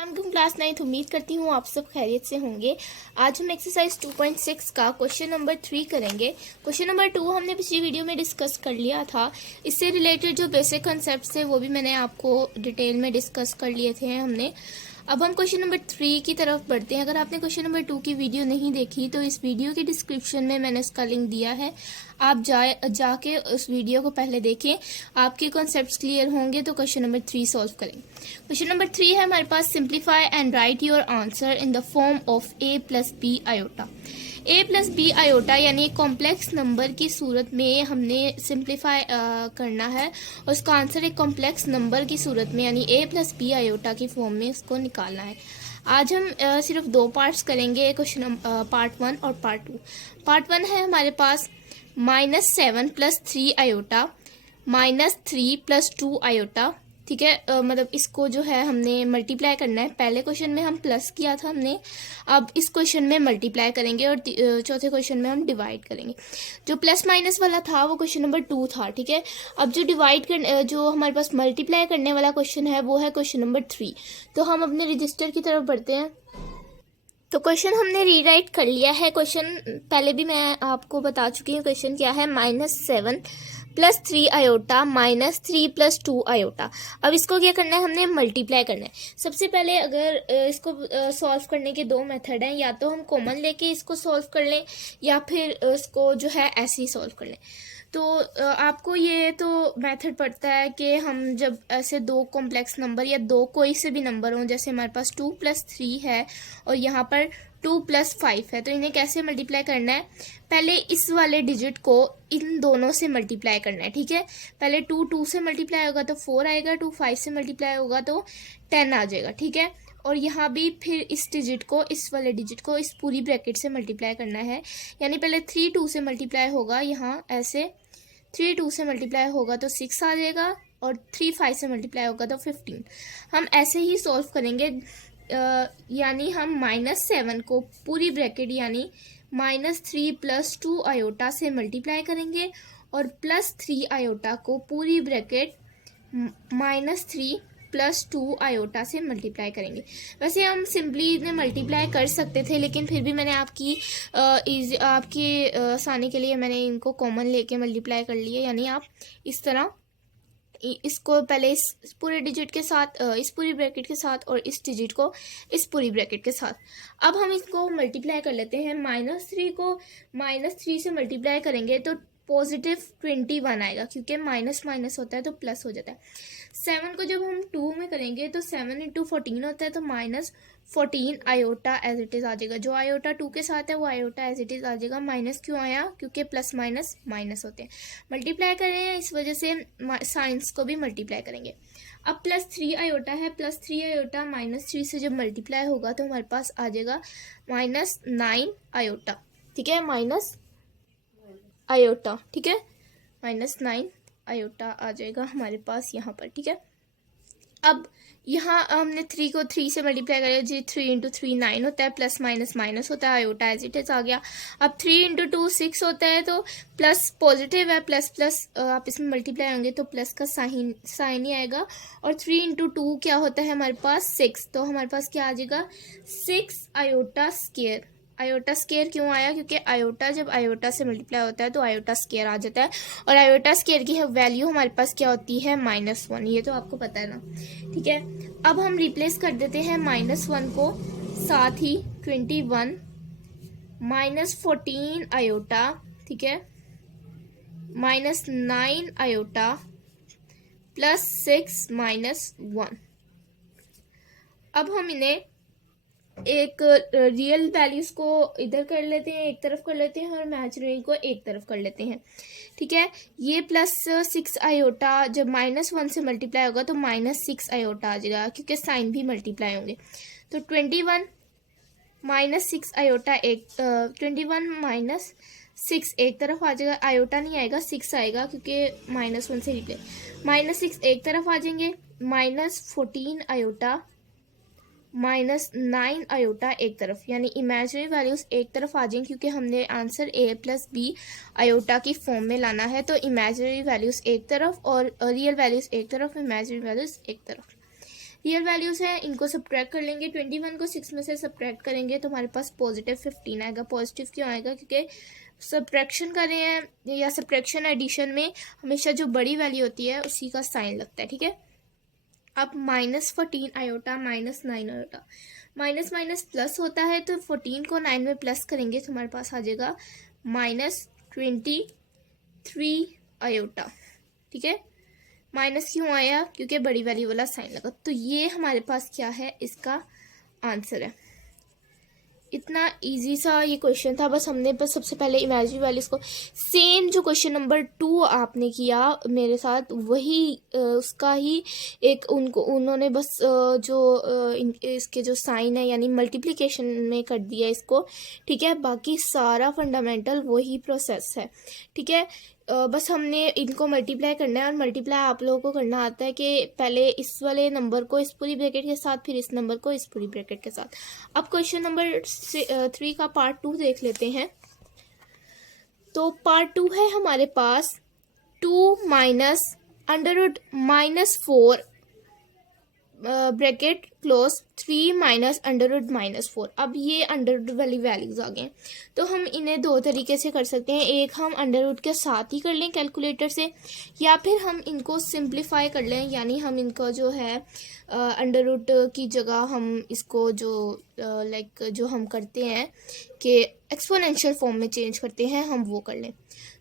Class 9 उम्मीद करती हूँ आप सब खैरियत से होंगे। आज हम एक्सरसाइज 2.6 का क्वेश्चन नंबर 3 करेंगे। क्वेश्चन नंबर 2 हमने पिछली वीडियो में डिस्कस कर लिया था। इससे रिलेटेड जो बेसिक कॉन्सेप्ट्स थे वो भी मैंने आपको डिटेल में डिस्कस कर लिए थे हमने। अब हम क्वेश्चन नंबर 3 की तरफ बढ़ते हैं। अगर आपने क्वेश्चन नंबर 2 की वीडियो नहीं देखी तो इस वीडियो के डिस्क्रिप्शन में मैंने इसका लिंक दिया है, आप जाके उस वीडियो को पहले देखें। आपके कॉन्सेप्ट्स क्लियर होंगे तो क्वेश्चन नंबर 3 सॉल्व करेंगे। क्वेश्चन नंबर 3 है हमारे पास, simplify and write your answer in the form of a plus b iota. a plus b iota यानी कॉम्प्लेक्स नंबर की सूरत में हमने सिंप्लीफाई करना है और उसका आंसर एक कॉम्प्लेक्स नंबर की सूरत में यानी a प्लस बी आयोटा की फॉर्म में इसको निकालना है। आज हम सिर्फ दो पार्ट्स करेंगे, क्वेश्चन पार्ट 1 और पार्ट 2। पार्ट 1 है हमारे पास -7 प्लस 3 आयोटा -3 प्लस 2 आयोटा। ठीक है, मतलब इसको जो है हमने मल्टीप्लाई करना है। पहले क्वेश्चन में हम प्लस किया था हमने, अब इस क्वेश्चन में मल्टीप्लाई करेंगे और चौथे क्वेश्चन में हम डिवाइड करेंगे। जो प्लस माइनस वाला था वो क्वेश्चन नंबर 2 था। ठीक है, अब जो हमारे पास मल्टीप्लाई करने वाला क्वेश्चन है वो है क्वेश्चन नंबर 3। तो हम अपने रजिस्टर की तरफ बढ़ते हैं। तो क्वेश्चन हमने रीराइट कर लिया है। क्वेश्चन पहले भी मैं आपको बता चुकी हूँ। क्वेश्चन क्या है, -7 प्लस 3 आयोटा -3 प्लस 2 आयोटा। अब इसको क्या करना है, हमने मल्टीप्लाई करना है। सबसे पहले अगर इसको सॉल्व करने के दो मेथड हैं, या तो हम कॉमन लेके इसको सॉल्व कर लें या फिर इसको जो है ऐसे ही सॉल्व कर लें। तो आपको ये तो मेथड पड़ता है कि हम जब ऐसे दो कॉम्प्लेक्स नंबर या दो कोई से भी नंबर हों, जैसे हमारे पास 2 प्लस 3 है और यहाँ पर 2 प्लस 5 है, तो इन्हें कैसे मल्टीप्लाई करना है, पहले इस वाले डिजिट को इन दोनों से मल्टीप्लाई करना है। ठीक है, पहले 2 से मल्टीप्लाई होगा तो 4 आएगा, 2 5 से मल्टीप्लाई होगा तो 10 आ जाएगा। ठीक है, और यहाँ भी फिर इस डिजिट को, इस वाले डिजिट को इस पूरी ब्रैकेट से मल्टीप्लाई करना है। यानी पहले 3 2 से मल्टीप्लाई होगा, यहाँ ऐसे 3 2 से मल्टीप्लाई होगा तो 6 आ जाएगा और 3 5 से मल्टीप्लाई होगा तो 15। हम ऐसे ही सॉल्व करेंगे। यानी हम -7 को पूरी ब्रैकेट यानी -3 प्लस 2 आयोटा से मल्टीप्लाई करेंगे और +3 आयोटा को पूरी ब्रैकेट -3 प्लस 2 आयोटा से मल्टीप्लाई करेंगे। वैसे हम सिंपली इन्हें मल्टीप्लाई कर सकते थे, लेकिन फिर भी मैंने आपकी आसानी के लिए मैंने इनको कॉमन लेके मल्टीप्लाई कर लिए। यानी आप इस तरह इसको पहले इस पूरे डिजिट के साथ, इस पूरी ब्रैकेट के साथ, और इस डिजिट को इस पूरी ब्रैकेट के साथ। अब हम इसको मल्टीप्लाई कर लेते हैं। -3 को -3 से मल्टीप्लाई करेंगे तो +21 आएगा, क्योंकि माइनस माइनस होता है तो प्लस हो जाता है। 7 को जब हम 2 में करेंगे तो 7 × 14 होता है, तो -14 आयोटा एज इट इज़ आ जाएगा। जो आयोटा 2 के साथ है वो आयोटा एज इट इज़ आ जाएगा। माइनस क्यों आया, क्योंकि प्लस माइनस माइनस होते हैं। मल्टीप्लाई कर रहे हैं इस वजह से साइंस को भी मल्टीप्लाई करेंगे। अब +3 आयोटा है, +3 आयोटा -3 से जब मल्टीप्लाई होगा तो हमारे पास आ जाएगा -9 आयोटा। ठीक है, माइनस आयोटा। ठीक है, -9 आयोटा आ जाएगा हमारे पास यहाँ पर। ठीक है, अब यहाँ हमने 3 को 3 से मल्टीप्लाई करें, जी 3 × 3 9 होता है, प्लस माइनस माइनस होता है, आयोटा एज इट इज आ गया। अब 3 × 2 6 होता है, तो प्लस पॉजिटिव है, प्लस प्लस आप इसमें मल्टीप्लाई होंगे तो प्लस का साइन ही आएगा। और 3 × 2 क्या होता है हमारे पास 6, तो हमारे पास क्या आ जाएगा 6 आयोटा स्क्वायर। आयोटा स्क्वायर क्यों आया, क्योंकि आयोटा जब आयोटा से मल्टीप्लाई होता है तो आयोटा स्क्वायर आ जाता है, और आयोटा स्क्वायर की वैल्यू हमारे पास क्या होती है -1। ये तो आपको पता है ना। ठीक है, अब हम रिप्लेस कर देते हैं -1 को, साथ ही 21 -14 आयोटा। ठीक है, -9 आयोटा +6 -1। अब हम इन्हें एक रियल वैल्यूज को इधर कर लेते हैं, एक तरफ कर लेते हैं, और इमेजिनरी को एक तरफ कर लेते हैं। ठीक है, ये +6 आयोटा जब -1 से मल्टीप्लाई होगा तो -6 आयोटा आ जाएगा, क्योंकि साइन भी मल्टीप्लाई होंगे। तो 21 -6 आयोटा 21 -6 एक तरफ आ जाएगा, आयोटा नहीं आएगा, 6 आएगा, क्योंकि -1 से रिप्लेस। -6 एक तरफ आ जाएंगे, -14 आयोटा -9 आयोटा एक तरफ, यानी इमेजिनरी वैल्यूज एक तरफ आ जाएंगे, क्योंकि हमने आंसर a + b आयोटा की फॉर्म में लाना है। तो इमेजिनरी वैल्यूज एक तरफ और रियल वैल्यूज एक तरफ, इमेजिनरी वैल्यूज एक तरफ। रियल वैल्यूज़ हैं, इनको सब्ट्रैक्ट कर लेंगे। 21 को 6 में से सब्ट्रैक्ट करेंगे तो हमारे पास पॉजिटिव 15 आएगा। पॉजिटिव क्यों आएगा? क्योंकि सब्ट्रैक्शन कर रहे हैं या सब्ट्रैक्शन एडिशन में हमेशा जो बड़ी वैल्यू होती है उसी का साइन लगता है, ठीक है। अब -14 iota -9 iota, minus minus plus होता है तो 14 को 9 में प्लस करेंगे तो हमारे पास आ जाएगा -23 आयोटा, ठीक है। माइनस क्यों आया? क्योंकि बड़ी वैल्यू वाला साइन लगा। तो ये हमारे पास क्या है, इसका आंसर है। इतना इजी सा ये क्वेश्चन था। बस हमने बस सबसे पहले इमेजिनरी वैल्यूज को सेम जो क्वेश्चन नंबर 2 आपने किया मेरे साथ वही उसका ही एक उन्होंने बस इसके जो साइन है यानी मल्टीप्लिकेशन में कर दिया इसको, ठीक है। बाकी सारा फंडामेंटल वही प्रोसेस है, ठीक है। बस हमने इनको मल्टीप्लाई करना है और मल्टीप्लाई आप लोगों को करना आता है कि पहले इस वाले नंबर को इस पूरी ब्रैकेट के साथ, फिर इस नंबर को इस पूरी ब्रैकेट के साथ। अब क्वेश्चन नंबर 3 का पार्ट 2 देख लेते हैं। तो पार्ट 2 है हमारे पास 2 minus under -4 bracket close 3 minus under -4। अब ये अंडर वाली वैल्यूज आ गए, तो हम इन्हें दो तरीके से कर सकते हैं। एक हम अंडर के साथ ही कर लें कैलकुलेटर से, या फिर हम इनको सिंप्लीफाई कर लें, यानी हम इनको जो है अंडर की जगह हम इसको जो जो हम करते हैं कि एक्सपोनेंशियल फॉर्म में चेंज करते हैं, हम वो कर लें।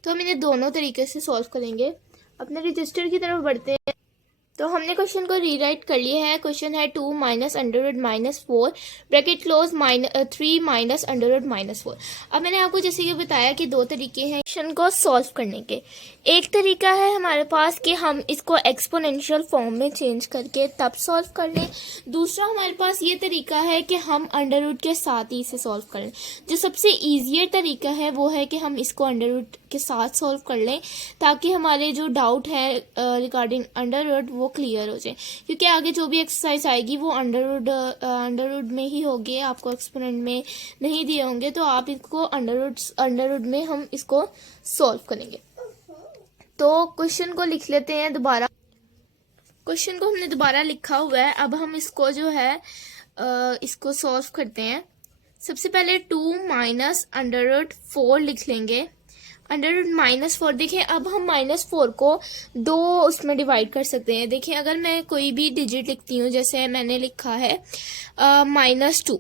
तो हम इन्हें दोनों तरीके से सॉल्व करेंगे। अपने रजिस्टर की तरफ बढ़ते हैं। तो हमने क्वेश्चन को रीराइट कर लिया है। क्वेश्चन है 2 minus under -4 bracket close 3 minus under -4। अब मैंने आपको जैसे कि बताया कि दो तरीके हैं क्वेश्चन को सॉल्व करने के। एक तरीका है हमारे पास कि हम इसको एक्सपोनेंशियल फॉर्म में चेंज करके तब सॉल्व कर लें। दूसरा हमारे पास ये तरीका है कि हम अंडर के साथ ही इसे सॉल्व कर लें। जो सबसे ईजियर तरीका है वो है कि हम इसको अंडर के साथ सॉल्व कर लें, ताकि हमारे जो डाउट है रिगार्डिंग अंडर वो क्लियर हो जाए। क्योंकि आगे जो भी एक्सरसाइज आएगी वो अंडर में ही होगी, आपको एक्सपोनेंट में नहीं दिए होंगे, तो आप इसको अंडर में हम इसको सॉल्व करेंगे। तो क्वेश्चन को लिख लेते हैं दोबारा। क्वेश्चन को हमने दोबारा लिखा हुआ है। अब हम इसको जो है इसको सॉल्व करते हैं। सबसे पहले 2 माइनस √4 लिख लेंगे। √-4 देखें, अब हम -4 को दो उसमें डिवाइड कर सकते हैं। देखें, अगर मैं कोई भी डिजिट लिखती हूँ, जैसे मैंने लिखा है -2,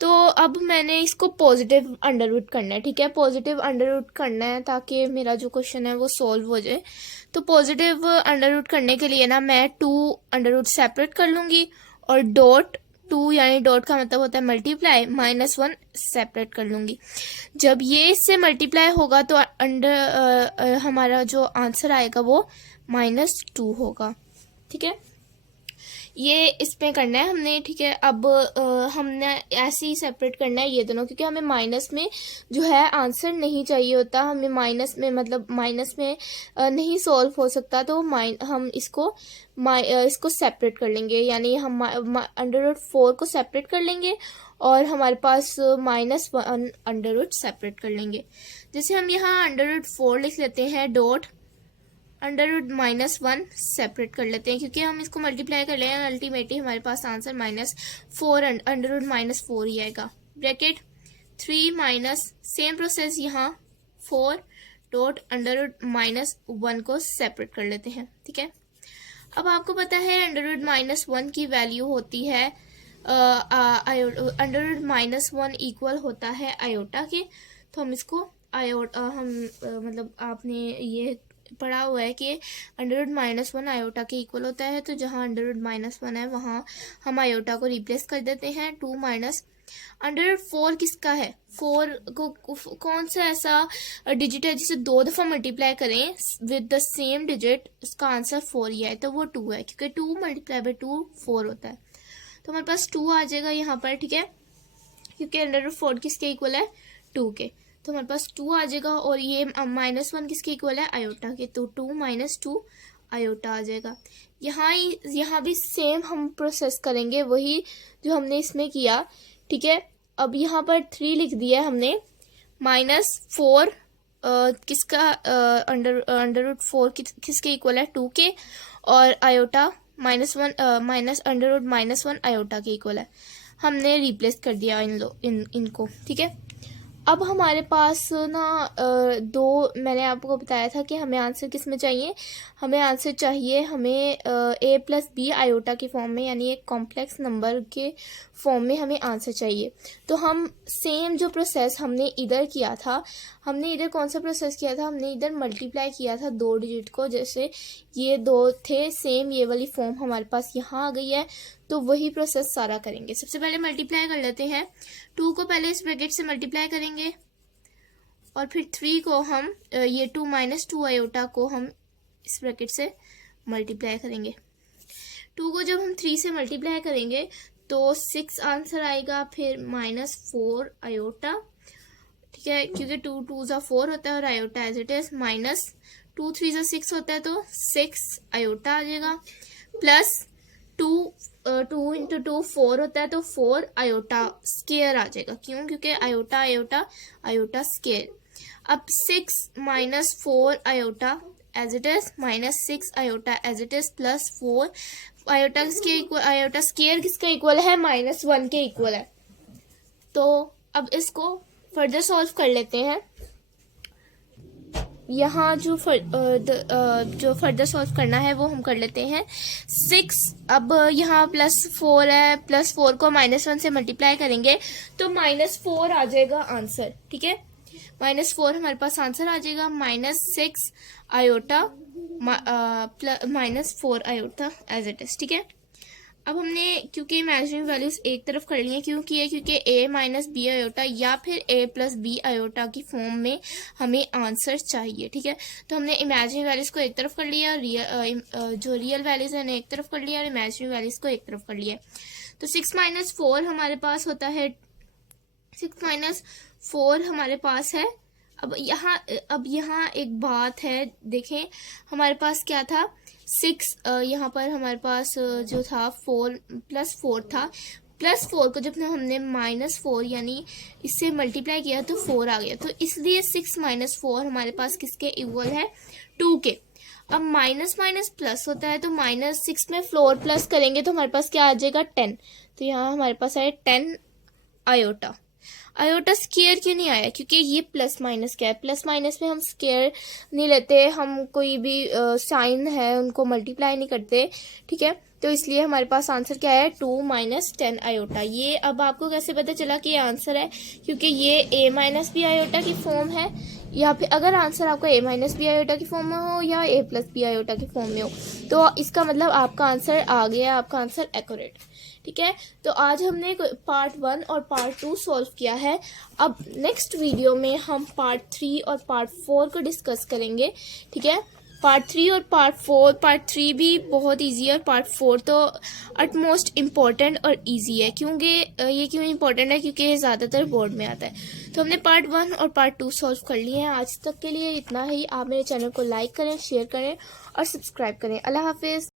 तो अब मैंने इसको पॉजिटिव अंडर करना है, ठीक है। पॉजिटिव अंडर करना है ताकि मेरा जो क्वेश्चन है वो सॉल्व हो जाए। तो पॉजिटिव अंडर करने के लिए ना मैं 2 अंडर सेपरेट कर लूँगी और डॉट 2 यानी डॉट का मतलब होता है मल्टीप्लाई, -1 सेपरेट कर लूँगी। जब ये इससे मल्टीप्लाई होगा तो हमारा जो आंसर आएगा वो -2 होगा, ठीक है। ये इसमें करना है हमने, ठीक है। अब हमने ऐसे ही सेपरेट करना है ये दोनों, क्योंकि हमें माइनस में जो है आंसर नहीं चाहिए होता। हमें माइनस में मतलब माइनस में नहीं सॉल्व हो सकता, तो हम इसको सेपरेट कर लेंगे, यानी हम √4 को सेपरेट कर लेंगे और हमारे पास -1 अंडर सेपरेट कर लेंगे। जैसे हम यहाँ √4 लिख लेते हैं, डॉट √-1 सेपरेट कर लेते हैं, क्योंकि हम इसको मल्टीप्लाई कर लेंगे। अल्टीमेटली हमारे पास आंसर -4 √-4 ही आएगा। ब्रैकेट 3 माइनस सेम प्रोसेस यहाँ 4 डॉट √-1 को सेपरेट कर लेते हैं, ठीक है। अब आपको पता है √-1 की वैल्यू होती है √-1 इक्वल होता है आयोटा के। तो हम इसको मतलब आपने ये पढ़ा हुआ है कि √-1 आयोटा के इक्वल होता है। तो जहाँ √-1 है वहाँ हम आयोटा को रिप्लेस कर देते हैं। 2 माइनस √4 किसका है? 4 को कौन सा ऐसा डिजिट है जिसे 2 दफ़ा मल्टीप्लाई करें विद द सेम डिजिट, उसका आंसर 4 ही है, तो वो 2 है, क्योंकि 2 × 2 4 होता है। तो हमारे पास 2 आ जाएगा यहाँ पर, ठीक है, क्योंकि √4 किसके इक्वल है? 2 के। तो हमारे पास 2 आ जाएगा, और ये -1 किसके इक्वल है? आयोटा के, तो 2 - 2 आयोटा आ जाएगा। यहाँ भी सेम हम प्रोसेस करेंगे, वही जो हमने इसमें किया, ठीक है। अब यहाँ पर 3 लिख दिया हमने, -4 किसका √4 किसके इक्वल है? 2 के, और iota minus under root -1 iota के इक्वल है। हमने रिप्लेस कर दिया इनको, ठीक है। अब हमारे पास ना दो, मैंने आपको बताया था कि हमें आंसर किस में चाहिए, हमें आंसर चाहिए हमें a प्लस बी आयोटा के फॉर्म में, यानी एक कॉम्प्लेक्स नंबर के फॉर्म में हमें आंसर चाहिए। तो हम सेम जो प्रोसेस हमने इधर किया था, हमने इधर कौन सा प्रोसेस किया था, हमने इधर मल्टीप्लाई किया था 2 डिजिट को, जैसे ये 2 थे, सेम ये वाली फॉर्म हमारे पास यहाँ आ गई है। तो वही प्रोसेस सारा करेंगे। सबसे पहले मल्टीप्लाई कर लेते हैं। 2 को पहले इस ब्रैकेट से मल्टीप्लाई करेंगे और फिर 3 को हम ये 2 माइनस 2 आयोटा को हम इस ब्रैकेट से मल्टीप्लाई करेंगे। 2 को जब हम 3 से मल्टीप्लाई करेंगे तो 6 आंसर आएगा, फिर -4 आयोटा, ठीक है, क्योंकि 2 2 ज़ा 4 होता है और iota as it is, minus 2 3 ज़ा 6 होता है तो 6 आयोटा आ जाएगा, प्लस 2 इंटू 2 4 होता है तो 4 आयोटा स्केयर आ जाएगा। क्यों? क्योंकि आयोटा आयोटा आयोटा स्केयर। अब 6 minus 4 iota as it is, -6 iota as it is, plus 4 iota किसके इक्वल, आयोटा स्केयर किसका इक्वल है, -1 के इक्वल है। तो अब इसको फर्दर सॉल्व कर लेते हैं। यहाँ जो फर्दर सॉल्व करना है वो हम कर लेते हैं। 6, अब यहाँ +4 है, +4 को -1 से मल्टीप्लाई करेंगे तो -4 आ जाएगा आंसर, ठीक है। -4 हमारे पास आंसर आ जाएगा, -6 iota -4 iota as it is, ठीक है। अब हमने क्योंकि इमेजिनरी वैल्यूज एक तरफ कर ली है, क्योंकि a माइनस बी आयोटा या फिर a प्लस बी आयोटा की फॉर्म में हमें आंसर चाहिए, ठीक है। तो हमने इमेजिनरी वैल्यूज को एक तरफ कर लिया, जो रियल वैल्यूज है उन्हें एक तरफ कर लिया और इमेजिनरी वैल्यूज को एक तरफ कर लिया। तो 6 माइनस 4 हमारे पास होता है, 6 माइनस 4 हमारे पास है। अब यहाँ एक बात है, देखें हमारे पास क्या था, 6 यहाँ पर हमारे पास जो था 4 +4 था, +4 को जब हमने -4 यानी इससे मल्टीप्लाई किया तो 4 आ गया। तो इसलिए 6 माइनस 4 हमारे पास किसके इक्वल है, 2 के। अब माइनस माइनस प्लस होता है तो -6 में 4 प्लस करेंगे तो हमारे पास क्या आ जाएगा, 10। तो यहाँ हमारे पास आए 10 आयोटा। आयोटा स्केयर क्यों नहीं आया, क्योंकि ये प्लस माइनस क्या है, प्लस माइनस में हम स्केयर नहीं लेते, हम कोई भी साइन है उनको मल्टीप्लाई नहीं करते, ठीक है। तो इसलिए हमारे पास आंसर क्या है, 2 माइनस 10 आयोटा। ये अब आपको कैसे पता चला कि ये आंसर है, क्योंकि ये a माइनस बी आयोटा की फॉर्म है, या फिर अगर आंसर आपका a माइनस बी आयोटा की फॉर्म में हो या a प्लस बी आयोटा की फॉर्म में हो तो इसका मतलब आपका आंसर आ गया, आपका आंसर एक्यूरेट, ठीक है। तो आज हमने पार्ट 1 और पार्ट 2 सॉल्व किया है। अब नेक्स्ट वीडियो में हम पार्ट 3 और पार्ट 4 को डिस्कस करेंगे, ठीक है। पार्ट 3 और पार्ट 4, पार्ट 3 भी बहुत इजी है और पार्ट 4 तो अटमोस्ट इम्पॉर्टेंट और इजी है। क्योंकि ये क्यों इम्पॉर्टेंट है, क्योंकि ये ज़्यादातर बोर्ड में आता है। तो हमने पार्ट 1 और पार्ट 2 सॉल्व कर लिए हैं। आज तक के लिए इतना ही। आप मेरे चैनल को लाइक करें, शेयर करें और सब्सक्राइब करें। अल्लाह हाफिज़।